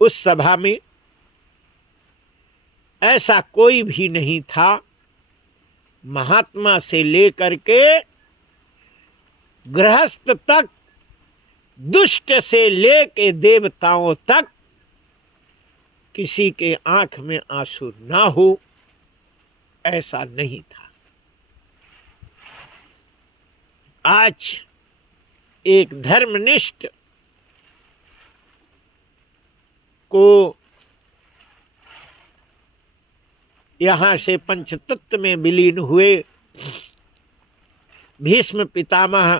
उस सभा में ऐसा कोई भी नहीं था, महात्मा से लेकर के गृहस्थ तक, दुष्ट से लेके देवताओं तक, किसी के आंख में आंसू ना हो, ऐसा नहीं था। आज एक धर्मनिष्ठ को यहाँ से पंचतत्व में विलीन हुए भीष्म पितामह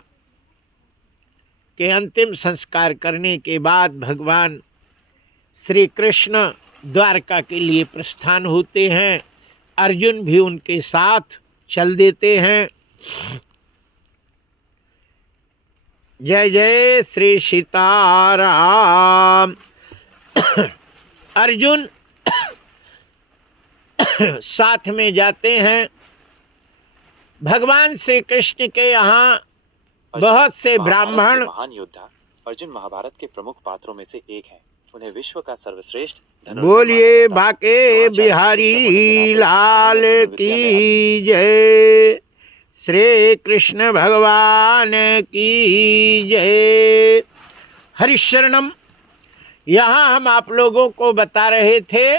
के अंतिम संस्कार करने के बाद भगवान श्री कृष्ण द्वारका के लिए प्रस्थान होते हैं। अर्जुन भी उनके साथ चल देते हैं। जय जय श्री सीताराम। अर्जुन साथ में जाते हैं। भगवान श्री कृष्ण के यहाँ बहुत से ब्राह्मण, महान योद्धा अर्जुन महाभारत के प्रमुख पात्रों में से एक हैं। उन्हें विश्व का सर्वश्रेष्ठ बोलिए बाके बिहारी लाल की जय, श्री कृष्ण भगवान की जय। हरिशरणम। यहाँ हम आप लोगों को बता रहे थे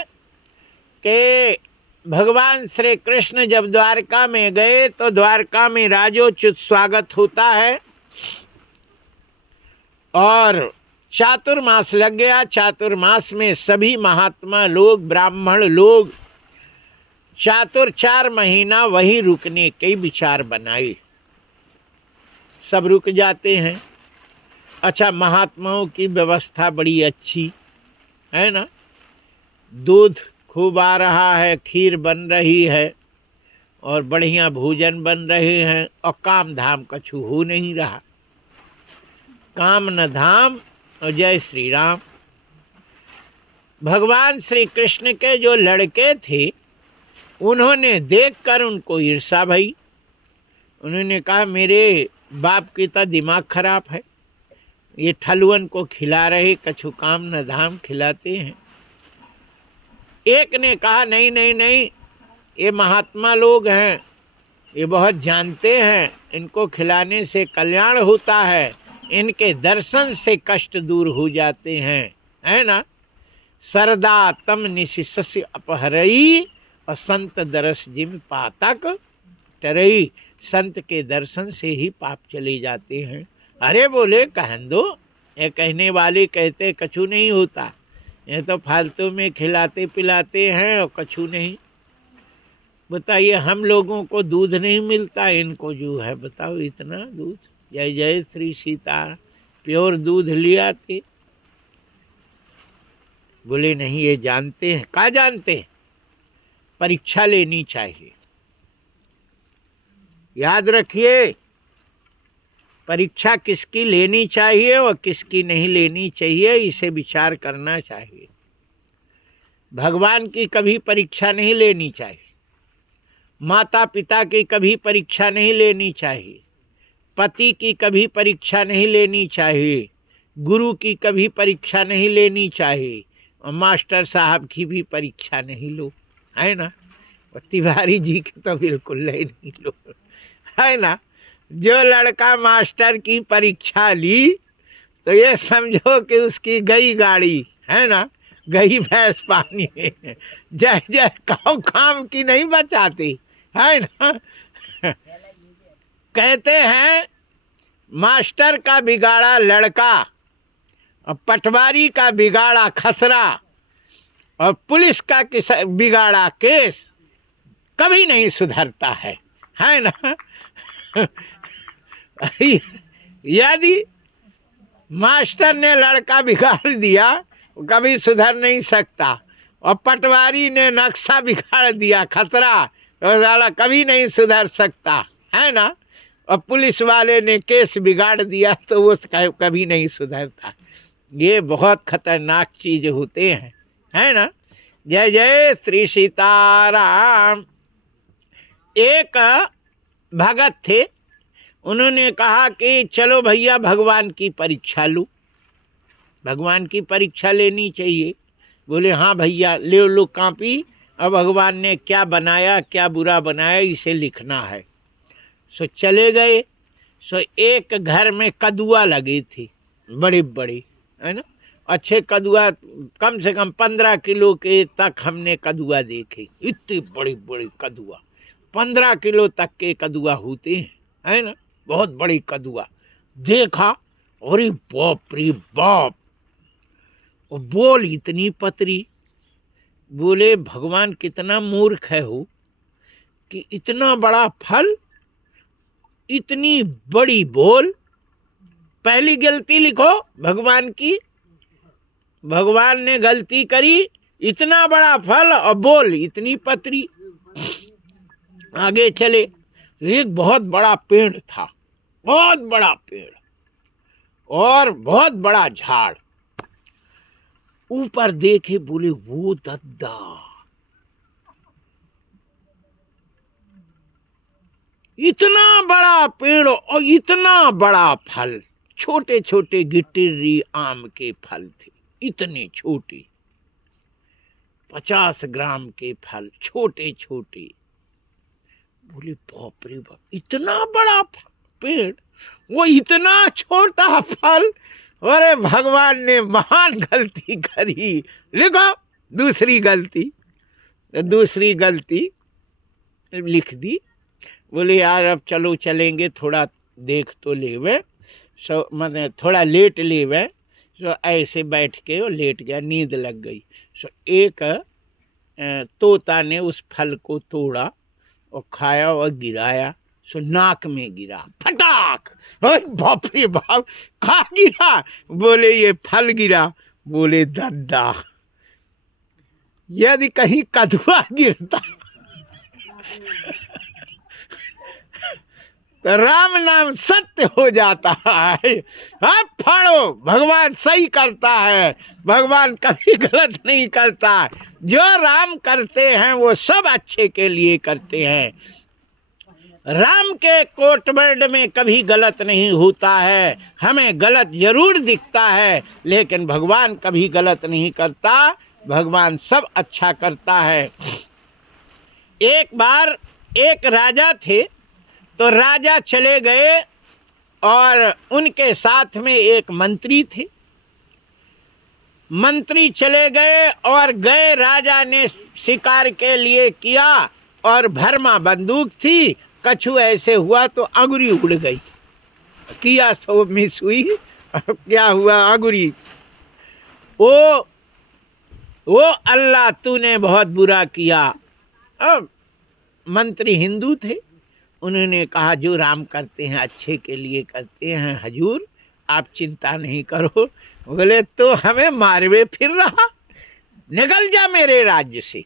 कि भगवान श्री कृष्ण जब द्वारका में गए तो द्वारका में राजोचित स्वागत होता है और चातुर्मास लग गया। चातुर्मास में सभी महात्मा लोग, ब्राह्मण लोग 4 महीना वहीं रुकने के विचार बनाए। सब रुक जाते हैं। अच्छा, महात्माओं की व्यवस्था बड़ी अच्छी है ना। दूध खूब आ रहा है, खीर बन रही है और बढ़िया भोजन बन रहे हैं और काम धाम कछु हो नहीं रहा। काम न धाम और जय श्री राम। भगवान श्री कृष्ण के जो लड़के थे उन्होंने देखकर उनको ईर्षा भई। उन्होंने कहा मेरे बाप की तो दिमाग खराब है, ये ठलुअन को खिला रहे, कछु काम न धाम खिलाते हैं। एक ने कहा नहीं नहीं नहीं, ये महात्मा लोग हैं, ये बहुत जानते हैं, इनको खिलाने से कल्याण होता है, इनके दर्शन से कष्ट दूर हो जाते हैं, है ना। सरदा तम निशिष्य अपहरई और संत दरस जिम पातक टरई। संत के दर्शन से ही पाप चले जाते हैं। अरे बोले कहन दो, ये कहने वाले कहते कछु नहीं होता, ये तो फालतू में खिलाते पिलाते हैं और कछु नहीं। बताइए, हम लोगों को दूध नहीं मिलता, इनको जो है बताओ इतना दूध। जय जय श्री सीता। प्योर दूध लिया थे। बोले नहीं, ये जानते हैं। क्या जानते हैं? परीक्षा लेनी चाहिए। याद रखिए, परीक्षा किसकी लेनी चाहिए और किसकी नहीं लेनी चाहिए, इसे विचार करना चाहिए। भगवान की कभी परीक्षा नहीं लेनी चाहिए, माता पिता की कभी परीक्षा नहीं लेनी चाहिए, पति की कभी परीक्षा नहीं लेनी चाहिए, गुरु की कभी परीक्षा नहीं लेनी चाहिए और मास्टर साहब की भी परीक्षा नहीं लो, है ना। और तिवारी जी की तो बिल्कुल नहीं लो, है ना। जो लड़का मास्टर की परीक्षा ली तो ये समझो कि उसकी गई गाड़ी, है ना, गई भैंस पानी में। जय जय काऊ काम की नहीं बचाती, है ना। कहते हैं मास्टर का बिगाड़ा लड़का और पटवारी का बिगाड़ा खसरा और पुलिस का बिगाड़ा केस कभी नहीं सुधरता है ना। यदि मास्टर ने लड़का बिगाड़ दिया कभी सुधर नहीं सकता और पटवारी ने नक्शा बिगाड़ दिया खतरा तो साला कभी नहीं सुधर सकता, है ना। और पुलिस वाले ने केस बिगाड़ दिया तो वो कभी नहीं सुधरता। ये बहुत खतरनाक चीज होते हैं, है ना। जय जय श्री सीताराम। एक भगत थे, उन्होंने कहा कि चलो भैया भगवान की परीक्षा लो, भगवान की परीक्षा लेनी चाहिए। बोले हाँ भैया ले लो कॉपी, अब भगवान ने क्या बनाया क्या बुरा बनाया इसे लिखना है। सो चले गए। सो एक घर में कदुआ लगी थी बड़ी बड़ी, है ना, अच्छे कदुआ, कम से कम 15 किलो के तक हमने कदुआ देखे, इतनी बड़ी बड़ी कदुआ, 15 किलो तक के कदुआ होते हैं, है ना, बहुत बड़ी कदुआ देखा। अरे बाप रे बाप, और बोल इतनी पतरी। बोले भगवान कितना मूर्ख है हो कि इतना बड़ा फल, इतनी बड़ी बोल। पहली गलती लिखो भगवान की, भगवान ने गलती करी, इतना बड़ा फल और बोल इतनी पतरी। आगे चले, एक बहुत बड़ा पेड़ था, बहुत बड़ा पेड़ और बहुत बड़ा झाड़। ऊपर देखे, बोले वो दद्दा, इतना बड़ा पेड़ और इतना बड़ा फल, छोटे छोटे गिट्टिरी आम के फल थे, इतने छोटे, 50 ग्राम के फल, छोटे छोटे। बोले बाप रे बाप, इतना बड़ा पेड़, वो इतना छोटा फल। अरे भगवान ने महान गलती करी। लिखो दूसरी गलती, दूसरी गलती लिख दी। बोले यार अब चलो चलेंगे, थोड़ा देख तो लेवे। सो मैंने थोड़ा लेट लेवे। सो ऐसे बैठ के वो लेट गया, नींद लग गई। सो एक तोता ने उस फल को तोड़ा और खाया और गिराया। सो नाक में गिरा, फटाक। बाप रे बाप, कहाँ गिरा? बोले ये फल गिरा। बोले दद्दा, यदि कहीं कदुआ गिरता तो राम नाम सत्य हो जाता है। अब फाड़ो, भगवान सही करता है, भगवान कभी गलत नहीं करता। जो राम करते हैं वो सब अच्छे के लिए करते हैं। राम के कोटवर्ड में कभी गलत नहीं होता है। हमें गलत जरूर दिखता है, लेकिन भगवान कभी गलत नहीं करता, भगवान सब अच्छा करता है। एक बार एक राजा थे, तो राजा चले गए और उनके साथ में एक मंत्री थे। मंत्री चले गए और गए, राजा ने शिकार के लिए किया और भरमा बंदूक थी, कछु ऐसे हुआ तो अंगुरी उड़ गई। किया सो मिस हुई, क्या हुआ? अंगुरी। वो अल्लाह तूने बहुत बुरा किया। अब मंत्री हिंदू थे, उन्होंने कहा जो राम करते हैं अच्छे के लिए करते हैं हजूर, आप चिंता नहीं करो। बोले तो हमें मारवे फिर रहा, निकल जा मेरे राज्य से,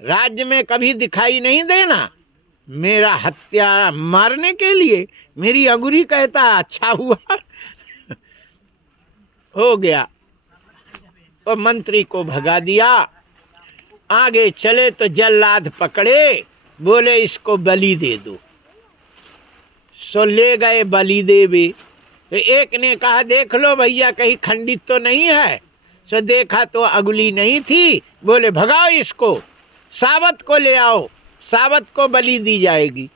राज्य में कभी दिखाई नहीं देना। मेरा हत्या मारने के लिए मेरी अंगुरी कहता अच्छा हुआ। हो गया, और मंत्री को भगा दिया। आगे चले तो जल्लाद पकड़े, बोले इसको बलि दे दो। सो ले गए बलि देवे। तो एक ने कहा देख लो भैया कहीं खंडित तो नहीं है। सो देखा तो अगुली नहीं थी। बोले भगाओ इसको, सावत को ले आओ, सावत को बलि दी जाएगी।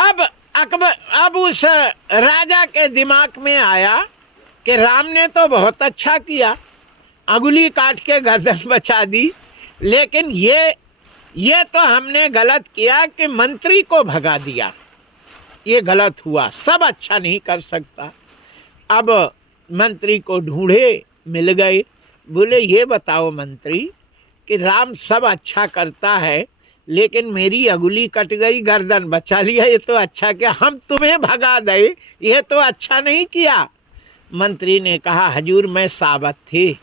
अब उस राजा के दिमाग में आया कि राम ने तो बहुत अच्छा किया, अंगुली काट के गर्दन बचा दी, लेकिन ये तो हमने गलत किया कि मंत्री को भगा दिया, ये गलत हुआ, सब अच्छा नहीं कर सकता। अब मंत्री को ढूंढे, मिल गए। बोले ये बताओ मंत्री कि राम सब अच्छा करता है, लेकिन मेरी अंगुली कट गई, गर्दन बचा लिया, ये तो अच्छा किया, हम तुम्हें भगा दे, ये तो अच्छा नहीं किया। मंत्री ने कहा हजूर मैं सावत थी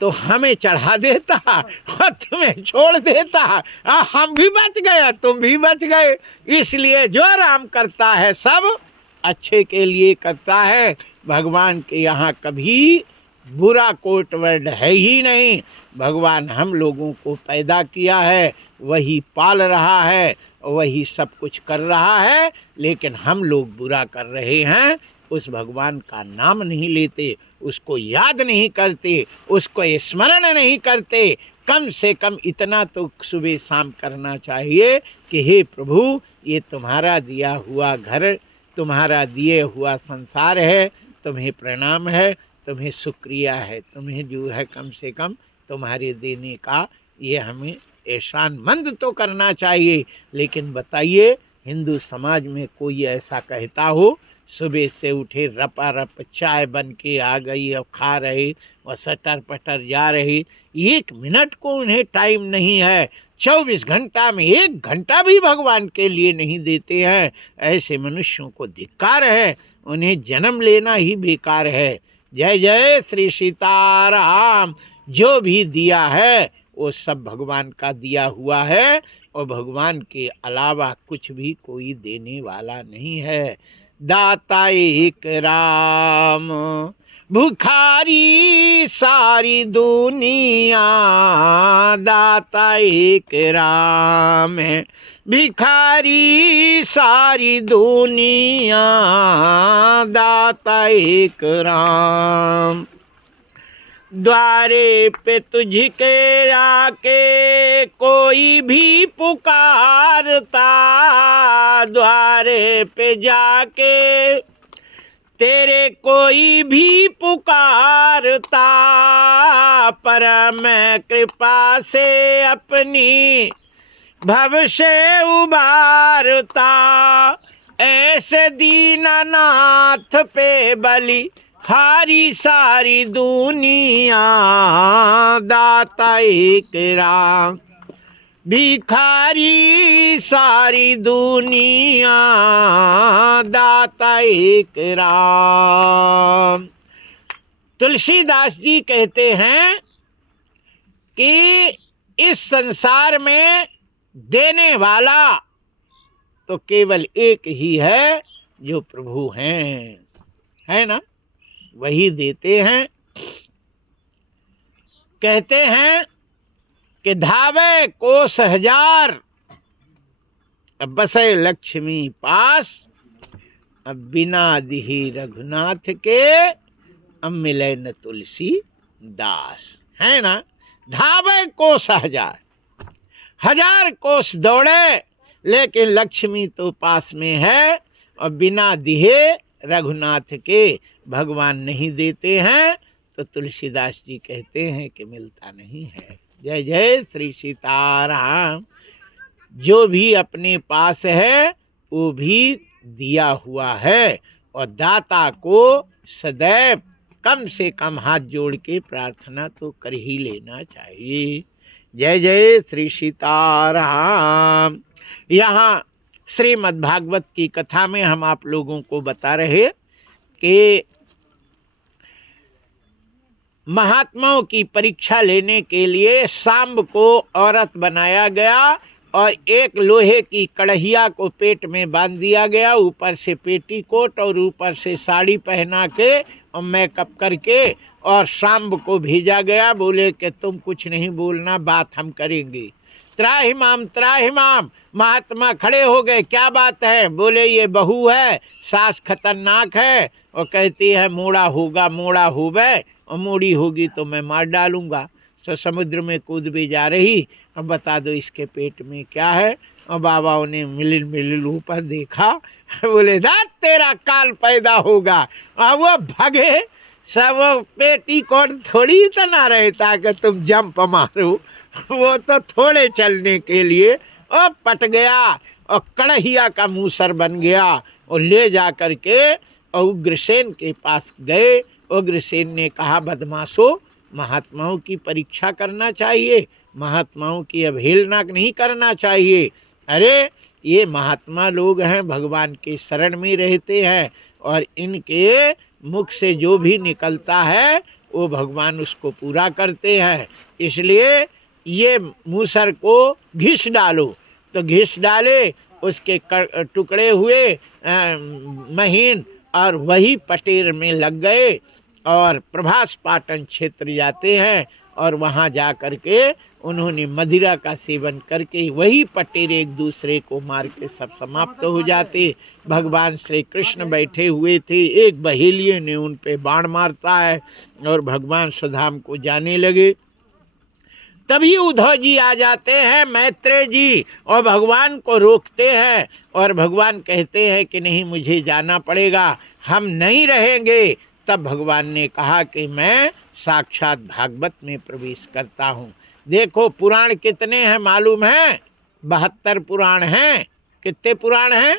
तो हमें चढ़ा देता और तुम्हें छोड़ देता, हम भी बच गए तुम भी बच गए। इसलिए जो राम करता है सब अच्छे के लिए करता है। भगवान के यहाँ कभी बुरा कोट वर्ड है ही नहीं। भगवान हम लोगों को पैदा किया है, वही पाल रहा है, वही सब कुछ कर रहा है, लेकिन हम लोग बुरा कर रहे हैं। उस भगवान का नाम नहीं लेते, उसको याद नहीं करते, उसको स्मरण नहीं करते। कम से कम इतना तो सुबह शाम करना चाहिए कि हे प्रभु, ये तुम्हारा दिया हुआ घर, तुम्हारा दिए हुआ संसार है, तुम्हें प्रणाम है, तुम्हें शुक्रिया है, तुम्हें जो है कम से कम तुम्हारे देने का ये हमें एहसानमंद तो करना चाहिए। लेकिन बताइए, हिंदू समाज में कोई ऐसा कहता हो? सुबह से उठे रपा रप चाय बन के आ गई, अब खा रहे और सटर पटर जा रहे, 1 मिनट को उन्हें टाइम नहीं है। 24 घंटा में 1 घंटा भी भगवान के लिए नहीं देते हैं। ऐसे मनुष्यों को धिक्कार है, उन्हें जन्म लेना ही बेकार है। जय जय श्री सीताराम। जो भी दिया है वो सब भगवान का दिया हुआ है, और भगवान के अलावा कुछ भी कोई देने वाला नहीं है। दाता एक राम, भुखारी सारी दुनिया, दाता एक राम है, भिखारी सारी दुनिया, दाता एक राम। द्वारे पे तुझके आके कोई भी पुकारता, द्वारे पे जाके तेरे कोई भी पुकारता, पर मैं कृपा से अपनी भव से उबारता, ऐसे दीनानाथ पे बलि हारी सारी दुनिया, दाता एक राम, भिखारी सारी दुनिया, दाता एक राम। तुलसीदास जी कहते हैं कि इस संसार में देने वाला तो केवल एक ही है, जो प्रभु हैं, है ना, वही देते हैं। कहते हैं कि धावे कोस हजार, अब बसे लक्ष्मी पास, अब बिना दिही रघुनाथ के, अब मिले न तुलसी दास, है ना। धावे कोस हजार, 1000 कोस दौड़े, लेकिन लक्ष्मी तो पास में है, और बिना दिहे रघुनाथ के भगवान नहीं देते हैं, तो तुलसीदास जी कहते हैं कि मिलता नहीं है। जय जय श्री सीताराम। जो भी अपने पास है वो भी दिया हुआ है, और दाता को सदैव कम से कम हाथ जोड़ के प्रार्थना तो कर ही लेना चाहिए। जय जय श्री सीताराम। यहाँ श्रीमद् भागवत की कथा में हम आप लोगों को बता रहे कि महात्माओं की परीक्षा लेने के लिए सांब को औरत बनाया गया, और एक लोहे की कढ़ैया को पेट में बांध दिया गया, ऊपर से पेटीकोट और ऊपर से साड़ी पहना के और मेकअप करके, और सांब को भेजा गया। बोले कि तुम कुछ नहीं बोलना, बात हम करेंगे। त्राहिमाम त्राहिमाम। महात्मा खड़े हो गए, क्या बात है? बोले ये बहू है, सास खतरनाक है, और कहती है मोड़ा होगा मोड़ा होवे, और मोड़ी होगी तो मैं मार डालूंगा। तो समुद्र में कूद भी जा रही, और बता दो इसके पेट में क्या है। और बाबाओं ने मिलिल मिलिल ऊपर देखा, बोले दाद तेरा काल पैदा होगा। और वो भगे सब, पेटीकोट थोड़ी इतना रहता कि तुम जंप मारो, वो तो थोड़े चलने के लिए और पट गया, और कढ़ैया का मूसर बन गया, और ले जा कर के और उग्रसेन के पास गए। उग्रसेन ने कहा, बदमाशो, महात्माओं की परीक्षा करना चाहिए, महात्माओं की अवहेलना नहीं करना चाहिए। अरे ये महात्मा लोग हैं, भगवान के शरण में रहते हैं, और इनके मुख से जो भी निकलता है वो भगवान उसको पूरा करते हैं। इसलिए ये मूसर को घिस डालो। तो घिस डाले, उसके टुकड़े हुए महीन, और वही पटेर में लग गए, और प्रभास पाटन क्षेत्र जाते हैं। और वहाँ जा कर के उन्होंने मदिरा का सेवन करके वही पटेर एक दूसरे को मार के सब समाप्त हो जाते। भगवान श्री कृष्ण बैठे हुए थे, एक बहेलिये ने उन पे बाण मारता है और भगवान सुधाम को जाने लगे। तभी उद्धव जी आ जाते हैं, मैत्रेय जी, और भगवान को रोकते हैं और भगवान कहते हैं कि नहीं, मुझे जाना पड़ेगा, हम नहीं रहेंगे। तब भगवान ने कहा कि मैं साक्षात भागवत में प्रवेश करता हूँ। देखो पुराण कितने हैं मालूम है? 72 पुराण हैं। कितने पुराण हैं?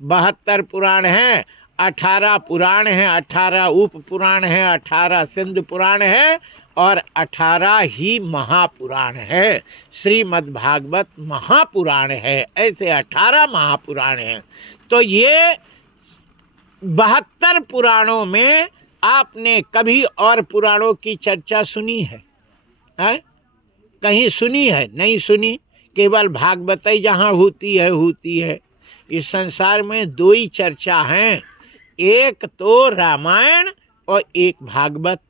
72 पुराण हैं। 18 पुराण हैं, 18 उप पुराण हैं, 18 सिंधु पुराण है और 18 ही महापुराण है। श्रीमद् भागवत महापुराण है, ऐसे 18 महापुराण हैं। तो ये 72 पुराणों में आपने कभी और पुराणों की चर्चा सुनी है? कहीं सुनी है? नहीं सुनी। केवल भागवत ही जहाँ होती है। इस संसार में दो ही चर्चा हैं, एक तो रामायण और एक भागवत।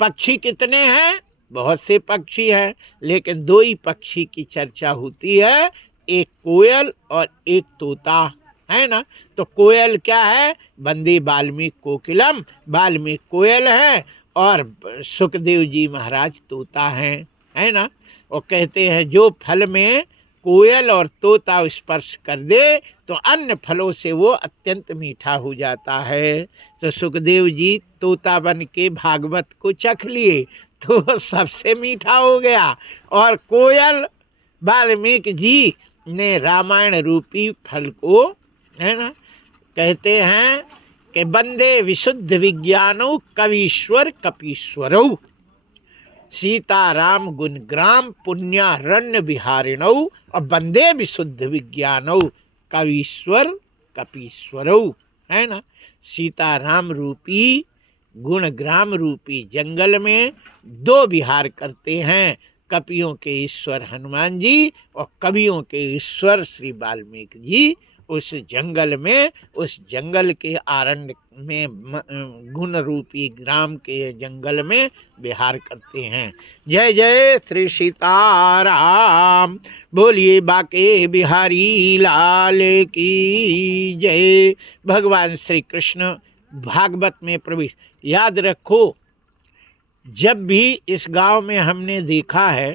पक्षी कितने हैं? बहुत से पक्षी हैं, लेकिन दो ही पक्षी की चर्चा होती है, एक कोयल और एक तोता, है ना। तो कोयल क्या है? वंदे वाल्मीकि कोकिलम, वाल्मीकि कोयल है और सुखदेव जी महाराज तोता हैं, है ना। और कहते हैं जो फल में कोयल और तोता स्पर्श कर दे तो अन्य फलों से वो अत्यंत मीठा हो जाता है। तो सुखदेव जी तोता बन के भागवत को चख लिए तो सबसे मीठा हो गया, और कोयल वाल्मीकि जी ने रामायण रूपी फल को, है ना, कहते हैं कि वंदे विशुद्ध विज्ञानो कवीश्वर कपीश्वरौ, सीता राम गुणग्राम पुण्यारण्य विहारिणौ, और वंदे विशुद्ध विज्ञानौ कवीश्वर कपीश्वरौ, है ना। सीता राम रूपी गुणग्राम रूपी जंगल में दो विहार करते हैं, कपियों के ईश्वर हनुमान जी और कवियों के ईश्वर श्री वाल्मीकि जी। उस जंगल में, उस जंगल के आरण्य में, गुण रूपी ग्राम के जंगल में विहार करते हैं। जय जय श्री सीताराम, बोलिए बाके बिहारी लाल की जय। भगवान श्री कृष्ण भागवत में प्रवेश। याद रखो, जब भी इस गांव में हमने देखा है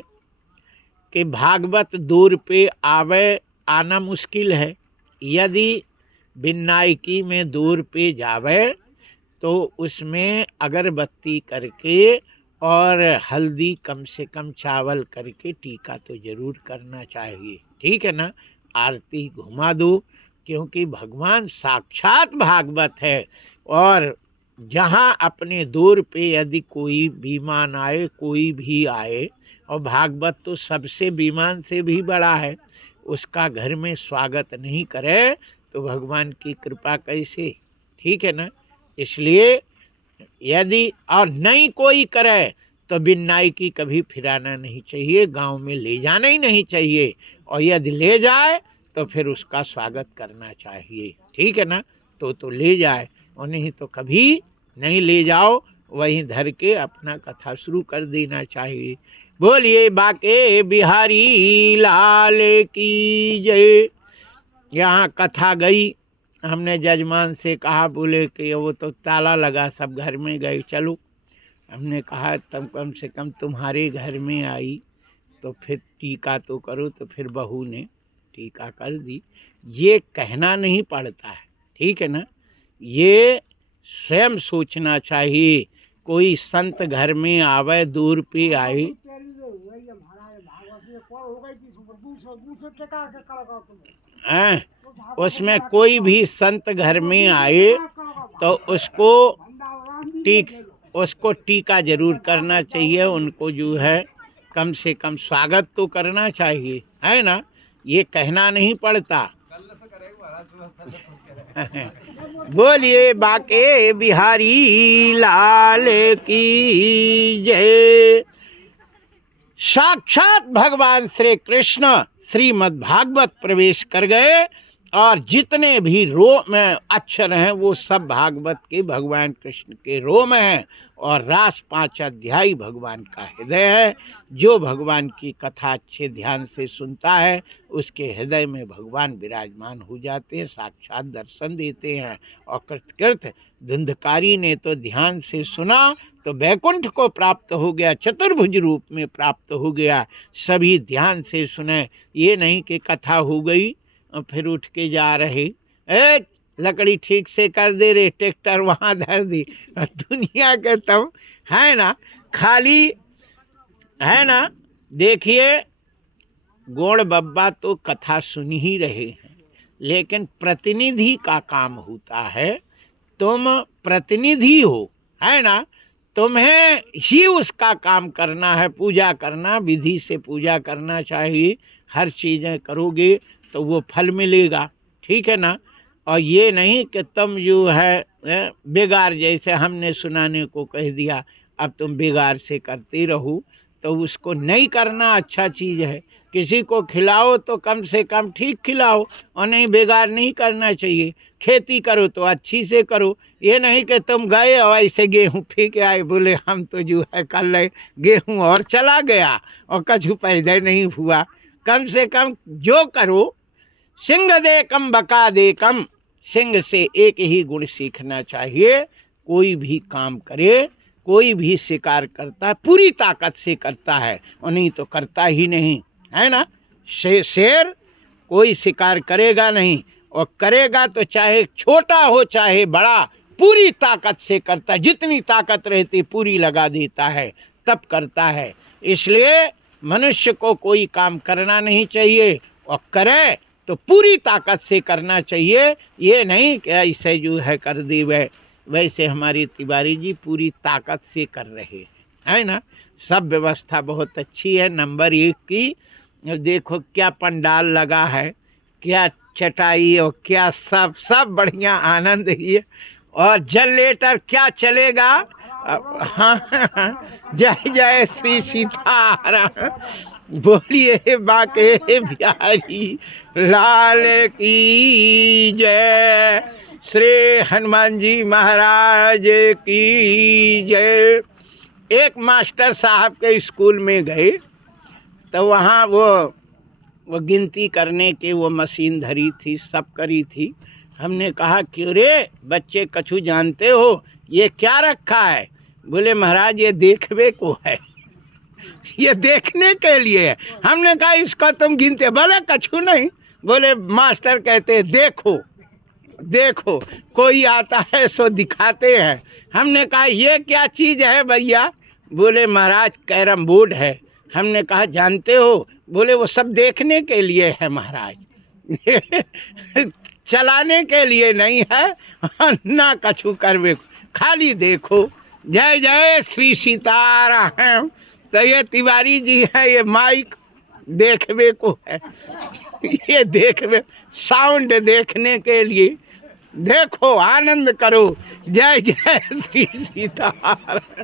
कि भागवत दूर पे आना मुश्किल है, यदि बिन्नायकी में दूर पे जावे तो उसमें अगरबत्ती करके और हल्दी कम से कम चावल करके टीका तो जरूर करना चाहिए, ठीक है ना। आरती घुमा दो, क्योंकि भगवान साक्षात भागवत है। और जहाँ अपने दूर पे यदि कोई बीमान आए, कोई भी आए, और भागवत तो सबसे बीमान से भी बड़ा है, उसका घर में स्वागत नहीं करे तो भगवान की कृपा कैसे, ठीक है ना। इसलिए यदि और नहीं कोई करे तो बिन्नायकी कभी फिराना नहीं चाहिए, गांव में ले जाना ही नहीं चाहिए, और यदि ले जाए तो फिर उसका स्वागत करना चाहिए, ठीक है ना। तो ले जाए, और नहीं तो कभी नहीं ले जाओ, वहीं धर के अपना कथा शुरू कर देना चाहिए। बोलिए बाके बिहारी लाल की जय। यहाँ कथा गई, हमने जजमान से कहा, बोले कि वो तो ताला लगा, सब घर में गए, चलो। हमने कहा तब कम से कम तुम्हारे घर में आई तो फिर टीका तो करो, तो फिर बहू ने टीका कर दी। ये कहना नहीं पड़ता है, ठीक है ना। ये स्वयं सोचना चाहिए, कोई संत घर में आवे, दूर पे आए, उसमें कोई भी संत घर में आए तो उसको टीका जरूर करना चाहिए, उनको जो है कम से कम स्वागत तो करना चाहिए, है ना। ये कहना नहीं पड़ता। बोलिए बाके बिहारी लाल की जय। साक्षात भगवान श्री कृष्ण श्रीमद् भागवत प्रवेश कर गए और जितने भी रोम में अक्षर हैं वो सब भागवत के भगवान कृष्ण के रोम हैं। और रास 5 अध्याय भगवान का हृदय है। जो भगवान की कथा अच्छे ध्यान से सुनता है उसके हृदय में भगवान विराजमान हो जाते हैं, साक्षात दर्शन देते हैं। और कृतकृत धुंधकारी ने तो ध्यान से सुना तो वैकुंठ को प्राप्त हो गया, चतुर्भुज रूप में प्राप्त हो गया। सभी ध्यान से सुने, ये नहीं कि कथा हो गई और फिर उठ के जा रहे, ए लकड़ी ठीक से कर दे रे, ट्रैक्टर वहाँ धर दी। और दुनिया के तब है ना, खाली है ना। देखिए गोड़ बब्बा तो कथा सुन ही रहे हैं, लेकिन प्रतिनिधि का काम होता है। तुम प्रतिनिधि हो, है ना, तुम्हें ही उसका काम करना है, पूजा करना, विधि से पूजा करना चाहिए। हर चीज़ें करोगे तो वो फल मिलेगा, ठीक है ना। और ये नहीं कि तुम जो है बेगार, जैसे हमने सुनाने को कह दिया, अब तुम बेगार से करते रहो, तो उसको नहीं करना अच्छा चीज़ है। किसी को खिलाओ तो कम से कम ठीक खिलाओ, और नहीं बेगार नहीं करना चाहिए। खेती करो तो अच्छी से करो, ये नहीं कि तुम गए और ऐसे गेहूँ फेंक आए, बोले हम तो जो है कर ले गेहूँ और चला गया और कछु पैदा नहीं हुआ। कम से कम जो करो, सिंह दे कम बका दे कम, सिंह से एक ही गुण सीखना चाहिए। कोई भी काम करे, कोई भी शिकार करता है पूरी ताकत से करता है, और नहीं तो करता ही नहीं, है ना। शेर कोई शिकार करेगा नहीं, और करेगा तो चाहे छोटा हो चाहे बड़ा, पूरी ताकत से करता है। जितनी ताकत रहती पूरी लगा देता है, तब करता है। इसलिए मनुष्य को कोई काम करना नहीं चाहिए, और करे तो पूरी ताकत से करना चाहिए। ये नहीं कि ऐसे जो है कर दी वैसे हमारी तिवारी जी पूरी ताकत से कर रहे हैं, है ना। सब व्यवस्था बहुत अच्छी है। नंबर 1 की देखो क्या पंडाल लगा है, क्या चटाई और क्या सब बढ़िया, आनंद ही है। और जनरेटर क्या चलेगा, हाँ जय जय श्री सीताराम, बोलिए बाके बिहारी लाल की जय, श्री हनुमान जी महाराज की जय। एक मास्टर साहब के स्कूल में गए तो वहाँ वो गिनती करने के वो मशीन धरी थी, सब करी थी। हमने कहा क्यों रे बच्चे कछु जानते हो, ये क्या रखा है? बोले महाराज ये देखने को है, ये देखने के लिए है। हमने कहा इसका तुम गिनते? बोले कछु नहीं। बोले मास्टर कहते देखो देखो, कोई आता है सो दिखाते हैं। हमने कहा ये क्या चीज़ है भैया? बोले महाराज कैरम बोर्ड है। हमने कहा जानते हो? बोले वो सब देखने के लिए है महाराज, चलाने के लिए नहीं है, ना कछु करवे, खाली देखो। जय जय श्री सीताराम। तो ये तिवारी जी है, ये माइक देखने को है, ये देखने, साउंड देखने के लिए। देखो आनंद करो। जय जय श्री सीताराम।